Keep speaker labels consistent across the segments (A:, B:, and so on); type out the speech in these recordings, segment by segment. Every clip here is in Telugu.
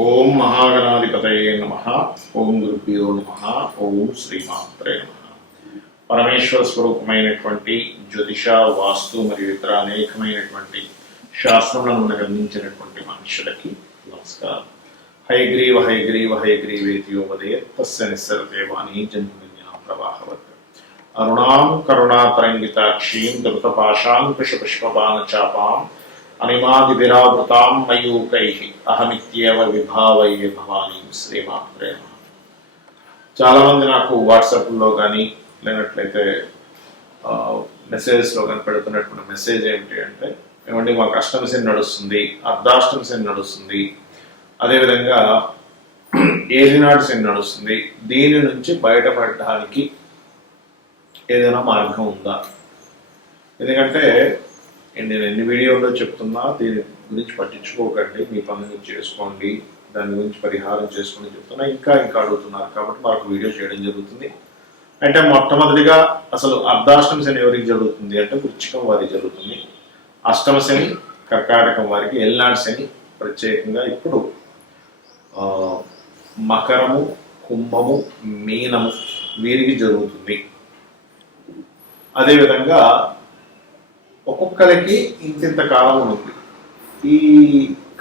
A: ఓం మహాగణాధిపతయే నమ. ఓం గురుభ్యో నమ. ఓం శ్రీమాత్రే నమ. పరమేశ్వర స్వరూపమైనటువంటి జ్యోతిష వాస్తు మరియు ఇతర అనేకమైనటువంటి శాస్త్రములను మనకు అందించినటువంటి మనుషులకి నమస్కారం. హైగ్రీవ హైగ్రీవ హైగ్రీవేతియోపదే తస్య నిస్సరతే వాణి జన్మన్యా ప్రవాహవత్. అరుణాం కరుణాతరంగితాక్షీం ధృతపాశాంకుశపుష్పబాణచాపాం అనిమాదిరావృతాం మయూకై అహమిత్యేవ విభావయ్యే భవానీ శ్రీమాత్రే నమః. చాలా నాకు వాట్సాప్లో కానీ లేనట్లయితే మెసేజెస్లో కానీ పెడుతున్నటువంటి మెసేజ్ ఏంటి అంటే ఏమంటే మాకు అష్టమశని నడుస్తుంది అర్ధాష్టమశని నడుస్తుంది. అదేవిధంగా ఏలినాడు శని నడుస్తుంది. దీని నుంచి బయటపడడానికి ఏదైనా మార్గం ఉందా? ఎందుకంటే నేను ఎన్ని వీడియోలో చెప్తున్నా దీని గురించి పట్టించుకోకండి మీ పనులు చేసుకోండి దాని గురించి పరిహారం చేసుకోండి చెప్తున్నా ఇంకా ఇంకా అడుగుతున్నారు కాబట్టి మాకు వీడియో చేయడం జరుగుతుంది. అంటే మొట్టమొదటిగా అసలు అర్ధాష్టమ శని ఎవరికి జరుగుతుంది అంటే వృచ్చికం వారికి జరుగుతుంది. అష్టమ శని కర్కాటకం వారికి ఎల్నాడు శని ప్రత్యేకంగా ఇప్పుడు మకరము కుంభము మీనము వీరికి జరుగుతుంది. అదేవిధంగా ఒక్కొక్కరికి ఇంతింత కాలం ఉంది. ఈ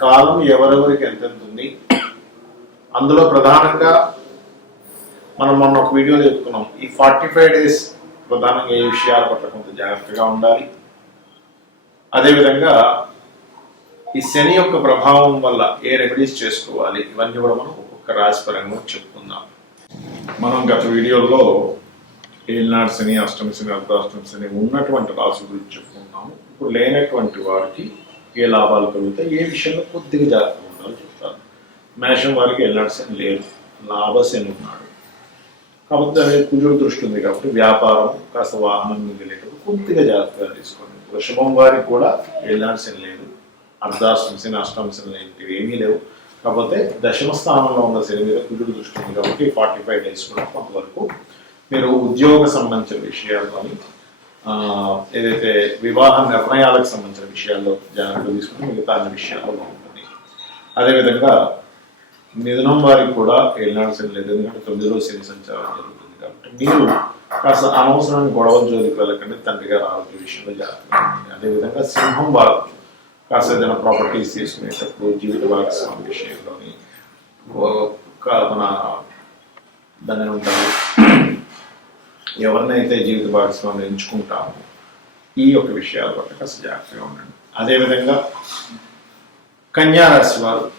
A: కాలం ఎవరెవరికి ఎంతెంత ఉంది? అందులో ప్రధానంగా మనం మొన్న ఒక వీడియోలో చెప్పుకున్నాం. ఈ ఫార్టీ ఫైవ్ డేస్ ప్రధానంగా ఏ విషయాల పట్ల కొంత జాగ్రత్తగా ఉండాలి? అదేవిధంగా ఈ శని యొక్క ప్రభావం వల్ల ఏ రెమెడీస్ చేసుకోవాలి? ఇవన్నీ కూడా మనం ఒక్కొక్క రాశిపరంగా చెప్పుకుందాం. మనం గత వీడియోలో ఏలినాడు అని అష్టమి శని అర్ధాష్టమి అని ఉన్నటువంటి రాశి గురించి చెప్పుకున్నాము ఇప్పుడు లేనటువంటి వారికి ఏ లాభాలు కలుగుతాయి? ఏ విషయంలో కొద్దిగా జాగ్రత్తగా ఉండాలో చెప్తాను. మేషం వారికి ఏలినాడు శని లేదు. లాభశని ఉన్నాడు. కాబట్టి కుజుడు దృష్టి ఉంది కాబట్టి వ్యాపారం కాస్త వాహనం మిగిలేటప్పుడు కొద్దిగా జాగ్రత్తగా తీసుకోండి. వృషభం వారికి కూడా ఏలినాడు లేదు. అర్ధాష్టమి శని అష్టమి ఏమీ లేవు. కాకపోతే దశమ స్థానంలో ఉన్న శని మీద కుజుడు దృష్టి ఉంది కాబట్టి ఫార్టీ ఫైవ్ డేస్ కూడా కొంతవరకు మీరు ఉద్యోగ సంబంధించిన విషయాల్లోని ఆ, ఏదైతే వివాహ నిర్ణయాలకు సంబంధించిన విషయాల్లో జాగ్రత్తలు తీసుకుని మిగతా అన్ని విషయాల్లో బాగుంటుంది అదేవిధంగా మిథునం వారికి కూడా ఏనాడు శని లేదు ఎందుకంటే తొమ్మిదిలో శని సంచారం జరుగుతుంది కాబట్టి మీరు కాస్త అనవసరమైన గొడవల జోలికి వెళ్ళకండి తండ్రి గారు ఆరోగ్య విషయంలో జాగ్రత్తగా ఉండండి అదేవిధంగా సింహం వారు కాస్త ఏదైనా ప్రాపర్టీస్ తీసుకునేటప్పుడు జీవిత భాగస్వామి విషయంలోని ఓ- ఒక మన దాన్ని ఏమంటారు ఎవరినైతే జీవిత భాగస్వామి ఎంచుకుంటామో ఈ యొక్క విషయాల పట్ల కాస్త జాగ్రత్తగా ఉండండి. అదేవిధంగా కన్యారాశి వారు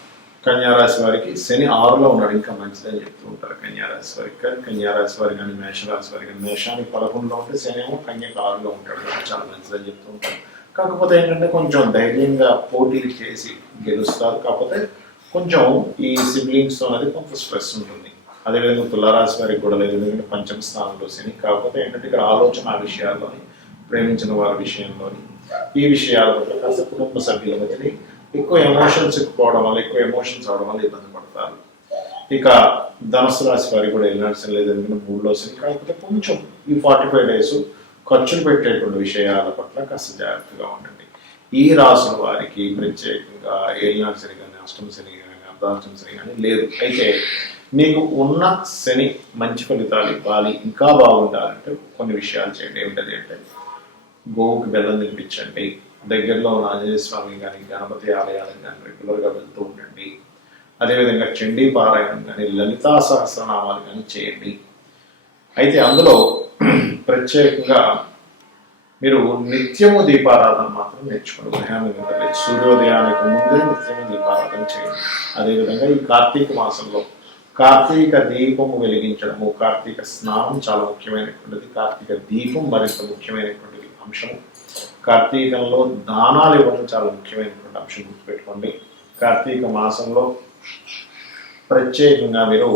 A: కన్యారాశి వారికి శని ఆరులో ఉన్నాడు ఇంకా మంచిదని చెప్తూ ఉంటారు కన్యారాశి వారికి. కానీ కన్యారాశి వారి కానీ మేషరాశి వారి కానీ మేషానికి పదకొండులో ఉంటే శని ఏమో కన్యకు ఆరులో ఉంటాడు చాలా మంచిదని చెప్తూ ఉంటారు. కాకపోతే ఏంటంటే కొంచెం ధైర్యంగా పోటీలు చేసి గెలుస్తారు. కాకపోతే కొంచెం ఈ సిబ్లింగ్స్తో అనేది కొంత స్ట్రెస్ ఉంటుంది. అదేవిధంగా తులారాశి వారికి కూడా లేదు. ఎందుకంటే పంచమ స్థానంలో శని. కాకపోతే ఏంటంటే ఇక్కడ ఆలోచన విషయాల్లోని ప్రేమించిన వారి విషయంలోని ఈ విషయాల పట్ల కాస్త కుటుంబ సభ్యుల మధ్యని ఎక్కువ ఎమోషన్స్ ఎక్కువడం వల్ల ఎక్కువ ఎమోషన్స్ అవడం వల్ల ఇబ్బంది పడతారు. ఇక ధనుసు రాశి వారికి కూడా వెళ్ళాల్సిన లేదు. ఎందుకంటే మూడులో శని. కాకపోతే కొంచెం ఈ ఫార్టీ ఫైవ్ డేస్ ఖర్చులు పెట్టేటువంటి విషయాల పట్ల కాస్త జాగ్రత్తగా ఉండండి. ఈ రాసుల వారికి ప్రత్యేకంగా ఏలినాడు శని కానీ అష్టమ శని కానీ అర్ధాష్టమ శని కానీ లేదు. అయితే మీకు ఉన్న శని మంచి ఫలితాలు ఇవ్వాలి ఇంకా బాగుండాలంటే కొన్ని విషయాలు చేయండి. ఏమిటది అంటే గోవుకి బెల్లం తినిపించండి దగ్గరలో ఉన్న ఆంజనేయ స్వామి కానీ గణపతి ఆలయాలకు కానీ రెగ్యులర్గా వెళ్తూ ఉండండి. అదేవిధంగా చండీ పారాయణం కానీ లలితా సహస్రనామాలు కానీ చేయండి. అయితే అందులో ప్రత్యేకంగా మీరు నిత్యము దీపారాధన మాత్రం నేర్చుకోండి. ఉదయాన్ని సూర్యోదయానికి ముందే నిత్యము దీపారాధన చేయండి. అదేవిధంగా ఈ కార్తీక మాసంలో కార్తీక దీపము వెలిగించడము కార్తీక స్నానం చాలా ముఖ్యమైనటువంటిది కార్తీక దీపం మరింత ముఖ్యమైనటువంటి అంశము. కార్తీకంలో దానాలు ఇవ్వడం చాలా ముఖ్యమైనటువంటి అంశం గుర్తుపెట్టుకోండి. కార్తీక మాసంలో ప్రత్యేకంగా మీరు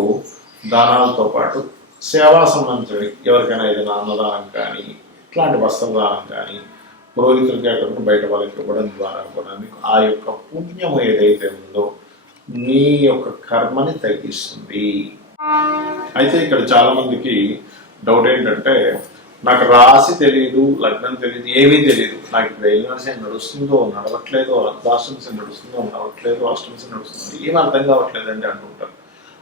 A: దానాలతో పాటు సేవా సంబంధించినవి ఎవరికైనా ఏదైనా అన్నదానం కానీ ఇట్లాంటి వస్త్రదానం కానీ పురోహితులకి అక్కడ బయట వాళ్ళకి ఇవ్వడం ద్వారా కూడా మీకు ఆ యొక్క పుణ్యం ఏదైతే ఉందో నీ యొక్క కర్మని తగ్గిస్తుంది. అయితే ఇక్కడ చాలా మందికి డౌట్ ఏంటంటే నాకు రాసి తెలియదు లగ్నం తెలియదు ఏమీ తెలియదు నాకు ఇప్పుడు ఏలినాడ్స్ నడుస్తుందో నడవట్లేదో అర్ధాష్టమిస్ నడుస్తుందో నడవట్లేదు అష్టమిస్ నడుస్తుందో ఏం అర్థం కావట్లేదండి అంటుంటారు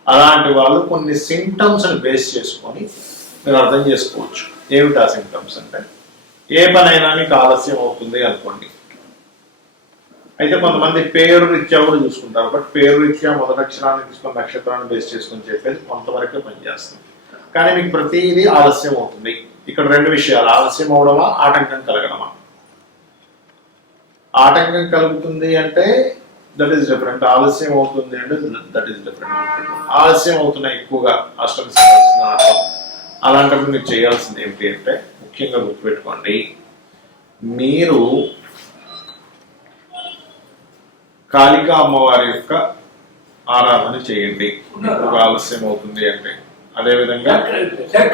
A: అలాంటి వాళ్ళు కొన్ని సింటమ్స్ని బేస్ చేసుకొని మీరు అర్థం చేసుకోవచ్చు. ఏమిటి ఆ సింటమ్స్ అంటే ఏ పనైనా మీకు ఆలస్యం అవుతుంది అనుకోండి. అయితే కొంతమంది పేరు రీత్యా కూడా చూసుకుంటారు. బట్ పేరు రీత్యా మొదటి అక్షరాన్ని తీసుకొని నక్షత్రాన్ని బేస్ చేసుకొని చెప్పేది కొంతవరకే పనిచేస్తుంది. కానీ మీకు ప్రతిదీ ఆలస్యం అవుతుంది. ఇక్కడ రెండు విషయాలు. ఆలస్యం అవడమా ఆటంకం కలగడమా? ఆటంకం కలుగుతుంది అంటే దట్ ఈస్ డిఫరెంట్ ఆలస్యం అవుతుంది అంటే దట్ ఈస్ డిఫరెంట్ ఆలస్యం అవుతున్నాయి ఎక్కువగా. అష్టమి అలాంటప్పుడు మీరు చేయాల్సింది ఏమిటి అంటే ముఖ్యంగా గుర్తుపెట్టుకోండి. మీరు కాళికా అమ్మవారి యొక్క ఆరాధన చేయండి. ఇప్పుడు ఆలస్యం అవుతుంది అంటే అదేవిధంగా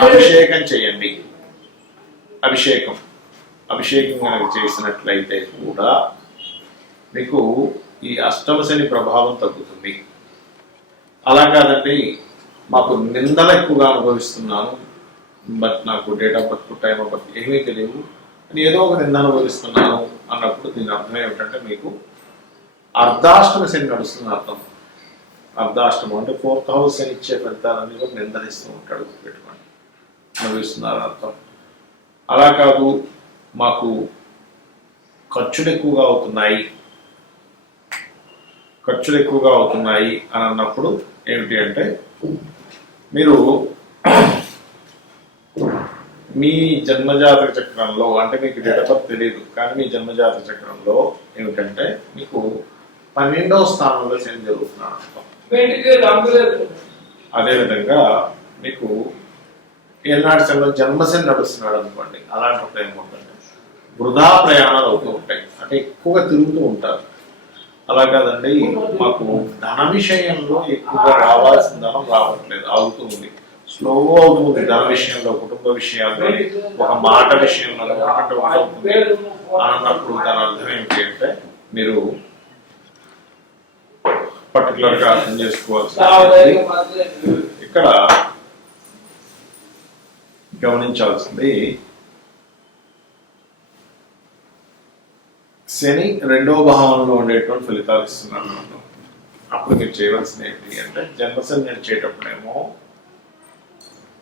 A: అభిషేకం చేయండి. అభిషేకం. అభిషేకం కనుక చేసినట్లయితే కూడా మీకు ఈ అష్టమశని ప్రభావం తగ్గుతుంది. అలా కాదండి మాకు నిందలు ఎక్కువగా అనుభవిస్తున్నాను. బట్ నాకు date of birth time of birth ఏమీ తెలియదు. నేను ఏదో ఒక నింద అనుభవిస్తున్నాను అన్నప్పుడు దీని అర్థం ఏమిటంటే మీకు అర్ధాష్టమ శని నడుస్తుంది అర్థం. అర్ధాష్టమం అంటే ఫోర్త్ హౌస్ అని ఇచ్చే ఫలితాలన్నీ కూడా నిందనిస్తూ ఉంటాడు పెట్టుకోండి అనుభవిస్తున్నారు అర్థం. అలా కాదు మాకు ఖర్చులు ఎక్కువగా అవుతున్నాయి. ఖర్చులు ఎక్కువగా అవుతున్నాయి అని అన్నప్పుడు ఏమిటి అంటే మీరు మీ జన్మజాతక చక్రంలో అంటే మీకు డేట్ ఆఫ్ బర్త్ తెలియదు కానీ మీ జన్మజాతక చక్రంలో ఏమిటంటే మీకు పన్నెండవ స్థానంలో శని జరుగుతున్నాడు. అదేవిధంగా మీకు ఏనాటి శనిలో జన్మశని నడుస్తున్నాడు అనుకోండి అలాంటప్పుడు ఏమవుతుందంటే వృధా ప్రయాణాలు అవుతూ ఉంటాయి. అంటే ఎక్కువగా తిరుగుతూ ఉంటారు. అలా కాదండి మాకు ధన విషయంలో ఎక్కువగా రావాల్సిన ధనం రావట్లేదు ఆగుతూ ఉంది. స్లో అవుతుంది ధన విషయంలో కుటుంబ విషయాల్లో ఒక మాట విషయంలో అన్నప్పుడు దాని అర్థం ఏంటి అంటే మీరు పర్టికులర్గా అర్థం చేసుకోవాల్సింది ఇక్కడ గమనించాల్సింది శని రెండవ భావంలో ఉండేటువంటి ఫలితాలు ఇస్తున్నాడు మనకు. అప్పుడు మీరు చేయవలసింది ఏంటి అంటే జన్మశని నడిచేటప్పుడేమో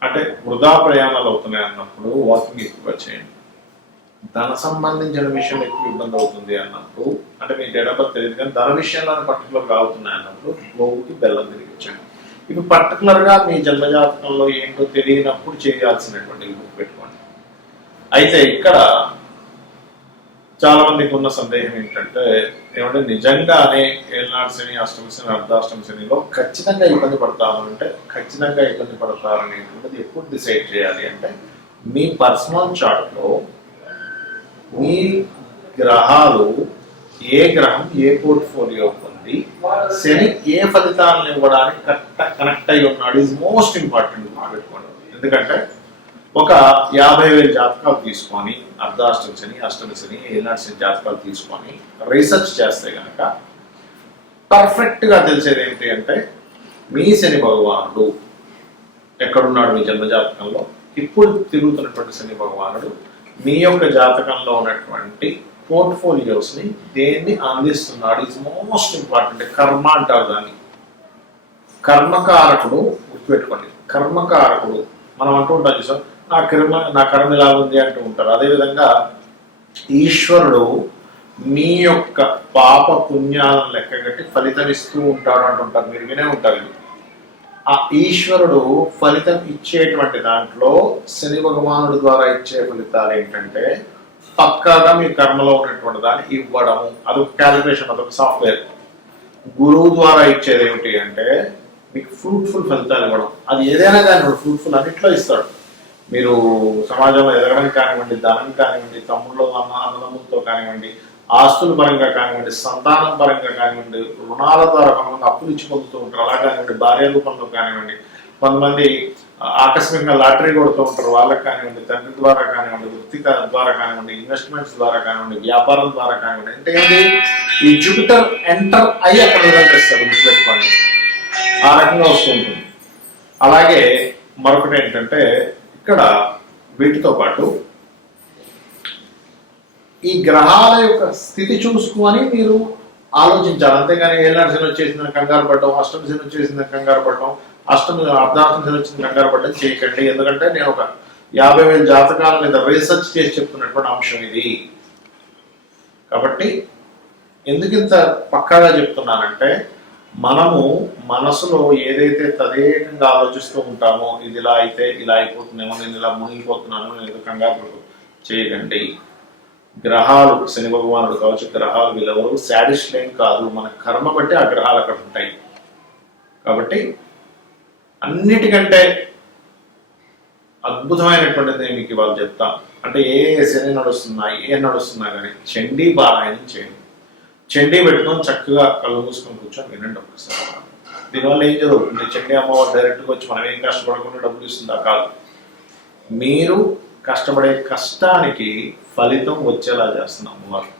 A: అంటే వృధా ప్రయాణాలు అవుతున్నాయి అన్నప్పుడు వాకింగ్ ఎక్కువగా చేయండి ధన సంబంధించిన విషయం ఎక్కువ ఇబ్బంది అవుతుంది అన్నప్పుడు అంటే మీ డేట్ ఆఫ్ బర్త్ తెలియదు కానీ ధన విషయంలో పర్టికులర్గా అవుతున్నాయి అన్నప్పుడు గోవుకి బెల్లం తిరిగించండి ఇవి పర్టికులర్గా మీ జన్మజాతకంలో ఏంటో తెలియనప్పుడు చేయాల్సినటువంటి గుర్తుపెట్టుకోండి. అయితే ఇక్కడ చాలా మందికి ఉన్న సందేహం ఏంటంటే ఏమంటే నిజంగానే ఏళ్ళనాడు శని అష్టమ శని అర్ధాష్టమ శనిలో ఖచ్చితంగా ఇబ్బంది పడతామంటే ఖచ్చితంగా ఇబ్బంది పడతారనేటువంటిది ఎప్పుడు డిసైడ్ చేయాలి అంటే మీ పర్సనల్ చార్ట్లో మీ గ్రహాలు ఏ గ్రహం ఏ పోర్ట్ఫోలియో ఉంది శని ఏ ఫలితాలను ఇవ్వడానికి కరెక్ట్ కనెక్ట్ అయి ఉన్నాడు ఈజ్ మోస్ట్ ఇంపార్టెంట్ గుర్తుపెట్టుకోండి ఎందుకంటే ఒక యాభై వేల జాతకాలు తీసుకొని అర్ధాష్టమి శని అష్టమి శని ఏనాడు శని జాతకాలు తీసుకొని రీసెర్చ్ చేస్తే కనుక పర్ఫెక్ట్గా తెలిసేది ఏంటి అంటే మీ శని భగవానుడు ఎక్కడున్నాడు మీ జన్మ జాతకంలో? ఇప్పుడు తిరుగుతున్నటువంటి శని భగవానుడు మీ యొక్క జాతకంలో ఉన్నటువంటి పోర్ట్ఫోలియోస్ని దేన్ని అందిస్తున్నాడు? ఇస్ మోస్ట్ ఇంపార్టెంట్ కర్మ అంటారు దాన్ని. కర్మకారకుడు గుర్తుపెట్టుకోండి. కర్మకారకుడు మనం అంటూ ఉంటాం చూసాం నా కర్మ నా కర్మ ఇలా ఉంది అంటూ ఉంటారు. అదేవిధంగా ఈశ్వరుడు మీ యొక్క పాప పుణ్యాలను లెక్కగట్టి ఫలితం ఇస్తూ ఉంటాడు అంటుంటారు మీరు వినే ఉంటారు ఆ ఈశ్వరుడు ఫలితం ఇచ్చేటువంటి దాంట్లో శని భగవానుడు ద్వారా ఇచ్చే ఫలితాలు ఏంటంటే పక్కాగా మీ కర్మలో ఉన్నటువంటి దాన్ని ఇవ్వడము అదొక క్యాలిక్యులేషన్ అదొక సాఫ్ట్వేర్ గురువు ద్వారా ఇచ్చేది ఏమిటి అంటే మీకు ఫ్రూట్ఫుల్ ఫలితాలు ఇవ్వడం. అది ఏదైనా కానీ ఫ్రూట్ఫుల్ అన్నిట్లో ఇస్తాడు. మీరు సమాజంలో ఎదగడం కానివ్వండి ధనం కానివ్వండి తమ్ముళ్ళు అన్న అన్నదమ్ములతో కానివ్వండి ఆస్తుల పరంగా కానివ్వండి సంతానం పరంగా కానివ్వండి రుణాల ద్వారా కొంతమంది అప్పులు ఇచ్చి పొందుతూ ఉంటారు. అలా కానివ్వండి భార్య రూపంలో కానివ్వండి కొంతమంది ఆకస్మికంగా లాటరీ కొడుతూ ఉంటారు. వాళ్ళకి కానివ్వండి తండ్రి ద్వారా కానివ్వండి వృత్తి ద్వారా కానివ్వండి ఇన్వెస్ట్మెంట్స్ ద్వారా కానివ్వండి వ్యాపారం ద్వారా కానివ్వండి. అంటే ఏంటి? ఈ జూపిటర్ ఎంటర్ అయ్యి అక్కడ రిజల్ట్ ఇస్తాడు గుర్తుపెట్టుకోండి ఆ రకంగా వస్తుంటుంది అలాగే మరొకటి ఏంటంటే ఇక్కడ వీటితో పాటు ఈ గ్రహాల యొక్క స్థితి చూసుకొని మీరు ఆలోచించాలి. అంతేగాని ఏళ్ళ శని వచ్చేసిందని కంగారు పడడం అష్టమ శని వచ్చేసిందని కంగారు పడడం అష్టమి అర్ధార్థం శని వచ్చింది కంగారు పడడం చేయకండి. ఎందుకంటే నేను ఒక యాభై వేల జాతకాల మీద రీసెర్చ్ చేసి చెప్తున్నటువంటి అంశం ఇది. కాబట్టి ఎందుకు ఇంత పక్కాగా చెప్తున్నానంటే మనము మనసులో ఏదైతే తదేకంగా ఆలోచిస్తూ ఉంటామో ఇది ఇలా అయితే ఇలా అయిపోతుందేమో నేను ఇలా మునిగిపోతున్నాను నేను ఏదో కంగారు చేయకండి. గ్రహాలు శని భగవానుడు కావచ్చు గ్రహాలు వీళ్ళెవరు శాడిస్ట్ లేం కాదు. మన కర్మ బట్టి ఆ గ్రహాలు అక్కడ ఉంటాయి. కాబట్టి అన్నిటికంటే అద్భుతమైనటువంటిది మీకు ఇవాళ చెప్తా. అంటే ఏ శని నడుస్తున్నా ఏ నడుస్తున్నా కానీ చండీ పారాయణం చేయండి. చండీ పెట్టుకొని చక్కగా కళ్ళు మూసుకొని కూర్చొని వినండి ఒకసారి దీనివల్ల ఏం జరుగుతుంది? చండీ అమ్మవారు డైరెక్ట్గా వచ్చి మనం ఏం కష్టపడకుండా డబ్బులు ఇస్తుందా? కాదు. మీరు కష్టపడే కష్టానికి ఫలితం వచ్చేలా చేస్తున్నాం అమ్మవారు.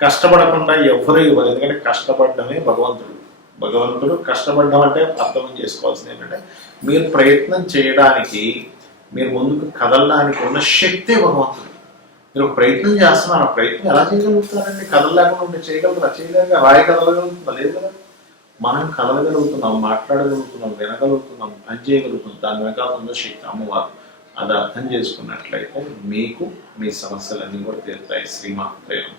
A: కష్టపడకుండా ఎవరు ఇవ్వరు. ఎందుకంటే కష్టపడడమే భగవంతుడు. భగవంతుడు కష్టపడడం అంటే అర్థం చేసుకోవాల్సింది ఏంటంటే మీరు ప్రయత్నం చేయడానికి మీరు ముందుకు కదలడానికి ఉన్న శక్తే భగవంతుడు. మీరు ప్రయత్నం చేస్తున్నారు. ఆ ప్రయత్నం ఎలా చేయగలుగుతారండి కదలలేకుండా ఉంటే చేయగలరా చేయలేక రాయి కదలగలుగుతుందా లేదు కదా. మనం కదలగలుగుతున్నాం మాట్లాడగలుగుతున్నాం వినగలుగుతున్నాం పని చేయగలుగుతున్నాం దాని వెనకాల ఉన్న శక్తి అమ్మవారు. అది అర్థం చేసుకున్నట్లయితే మీకు మీ సమస్యలన్నీ కూడా తీరుతాయి శ్రీమాత్రేయం.